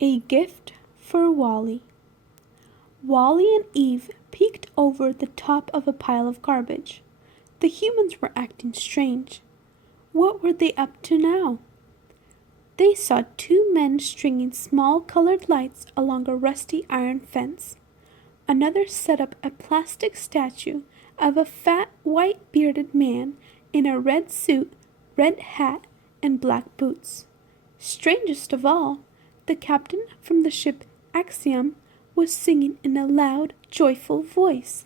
A gift for Wally. Wally and Eve peeked over the top of a pile of garbage. The humans were acting strange. What were they up to now? They saw two men stringing small colored lights along a rusty iron fence. Another set up a plastic statue of a fat, white-bearded man in a red suit, red hat, and black boots. Strangest of all, the captain from the ship Axiom was singing in a loud, joyful voice.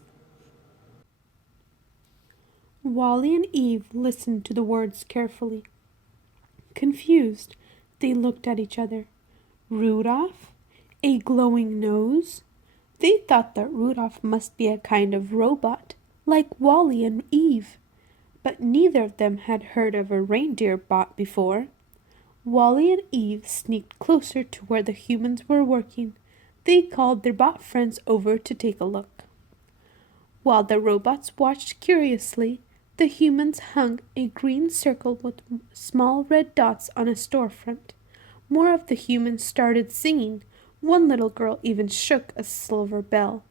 Wally and Eve listened to the words carefully. Confused, they looked at each other. Rudolph? A glowing nose? They thought that Rudolph must be a kind of robot, like Wally and Eve. But neither of them had heard of a reindeer bot before. Wally and Eve sneaked closer to where the humans were working. They called their bot friends over to take a look. While the robots watched curiously, the humans hung a green circle with small red dots on a storefront. More of the humans started singing. One little girl even shook a silver bell.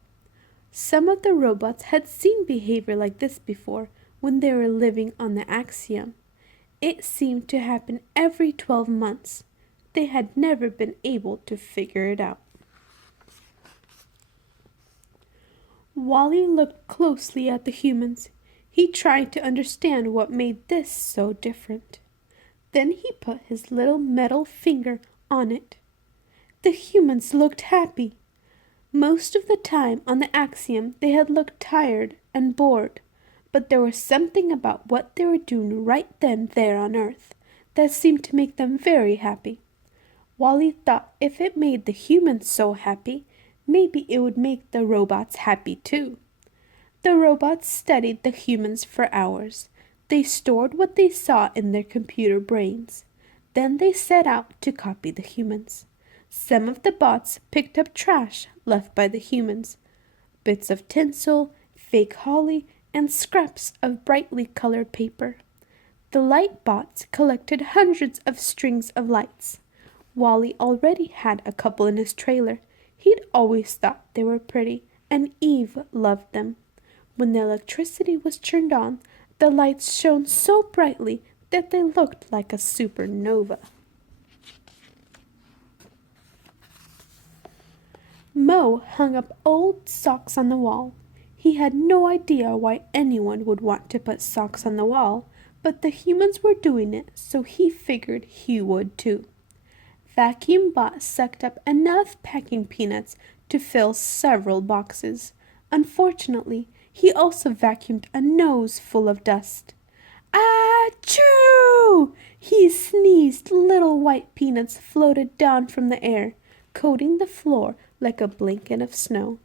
Some of the robots had seen behavior like this before when they were living on the Axiom. It seemed to happen every 12 months. They had never been able to figure it out. Wally looked closely at the humans. He tried to understand what made this so different. Then he put his little metal finger on it. The humans looked happy. Most of the time on the Axiom they had looked tired and bored. But there was something about what they were doing right then there on Earth that seemed to make them very happy. Wally thought if it made the humans so happy, maybe it would make the robots happy too. The robots studied the humans for hours. They stored what they saw in their computer brains. Then they set out to copy the humans. Some of the bots picked up trash left by the humans, bits of tinsel, fake holly, and scraps of brightly colored paper. The light bots collected hundreds of strings of lights. Wally already had a couple in his trailer. He'd always thought they were pretty, and Eve loved them. When the electricity was turned on, the lights shone so brightly that they looked like a supernova. Mo hung up old socks on the wall. He had no idea why anyone would want to put socks on the wall, but the humans were doing it, so he figured he would too. Vacuum Bot sucked up enough packing peanuts to fill several boxes. Unfortunately, he also vacuumed a nose full of dust. Achoo! He sneezed. Little white peanuts floated down from the air, coating the floor like a blanket of snow.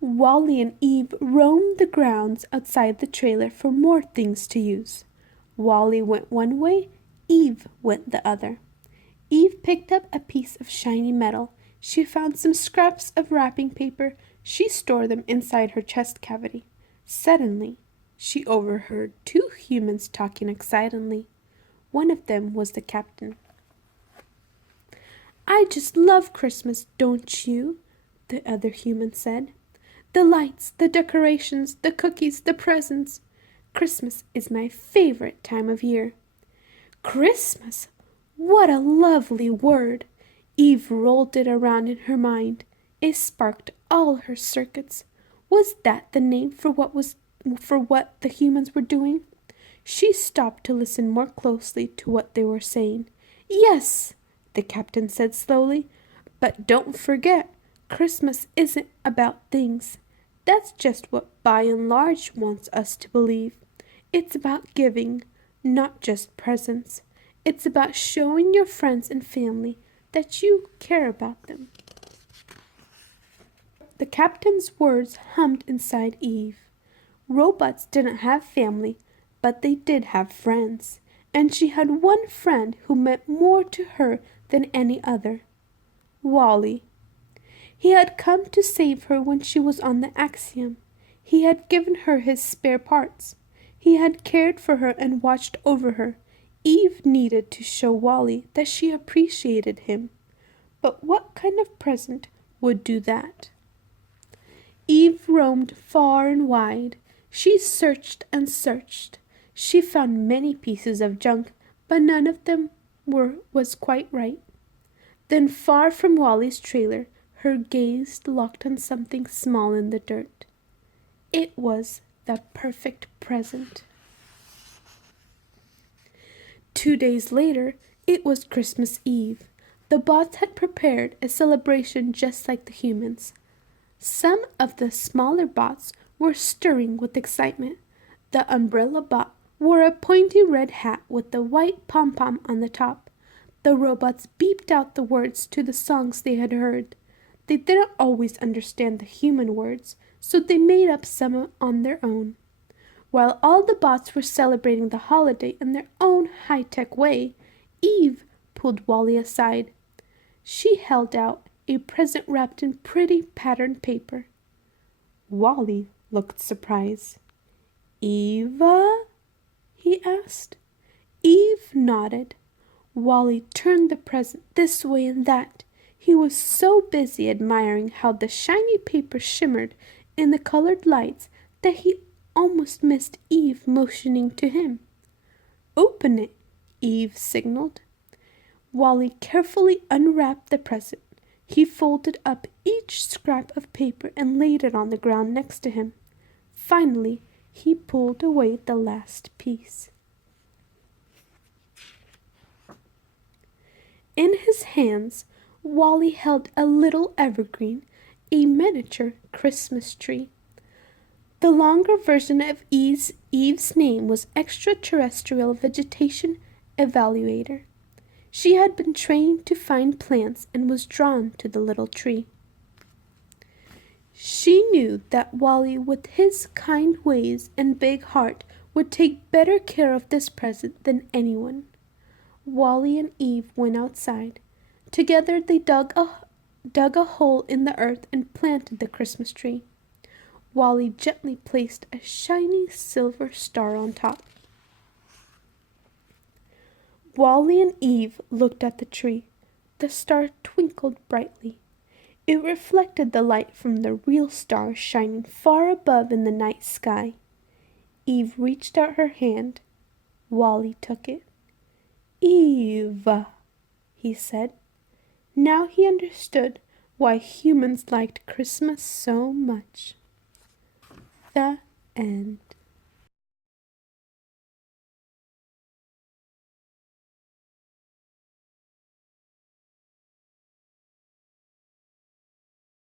Wally and Eve roamed the grounds outside the trailer for more things to use. Wally went one way, Eve went the other. Eve picked up a piece of shiny metal. She found some scraps of wrapping paper. She stored them inside her chest cavity. Suddenly, she overheard two humans talking excitedly. One of them was the captain. "I just love Christmas, don't you?" the other human said. "The lights, the decorations, the cookies, the presents. Christmas is my favorite time of year." Christmas! What a lovely word! Eve rolled it around in her mind. It sparked all her circuits. Was that the name for what the humans were doing? She stopped to listen more closely to what they were saying. "Yes," the captain said slowly, "but don't forget, Christmas isn't about things. That's just what By and Large wants us to believe. It's about giving, not just presents. It's about showing your friends and family that you care about them." The captain's words hummed inside Eve. Robots didn't have family, but they did have friends, and she had one friend who meant more to her than any other. Wally. He had come to save her when she was on the Axiom. He had given her his spare parts. He had cared for her and watched over her, Eve needed to show Wally that she appreciated him. But what kind of present would do that? Eve roamed far and wide. She searched and searched. She found many pieces of junk, but none of them was quite right. Then far from Wally's trailer, her gaze locked on something small in the dirt. It was the perfect present. 2 days later, it was Christmas Eve. The bots had prepared a celebration just like the humans. Some of the smaller bots were stirring with excitement. The umbrella bot wore a pointy red hat with a white pom-pom on the top. The robots beeped out the words to the songs they had heard. They didn't always understand the human words, so they made up some on their own. While all the bots were celebrating the holiday in their own high-tech way, Eve pulled Wally aside. She held out a present wrapped in pretty patterned paper. Wally looked surprised. "Eva?" he asked. Eve nodded. Wally turned the present this way and that. He was so busy admiring how the shiny paper shimmered in the colored lights that he almost missed Eve motioning to him. "Open it," Eve signaled. Wally carefully unwrapped the present. He folded up each scrap of paper and laid it on the ground next to him. Finally, he pulled away the last piece. In his hands, Wally held a little evergreen, a miniature Christmas tree. The longer version of Eve's name was Extraterrestrial Vegetation Evaluator. She had been trained to find plants and was drawn to the little tree. She knew that Wally, with his kind ways and big heart, would take better care of this present than anyone. Wally and Eve went outside. Together they dug a hole in the earth and planted the Christmas tree. Wally gently placed a shiny silver star on top. Wally and Eve looked at the tree. The star twinkled brightly. It reflected the light from the real star shining far above in the night sky. Eve reached out her hand. Wally took it. "Eva," he said. Now he understood why humans liked Christmas so much. The end.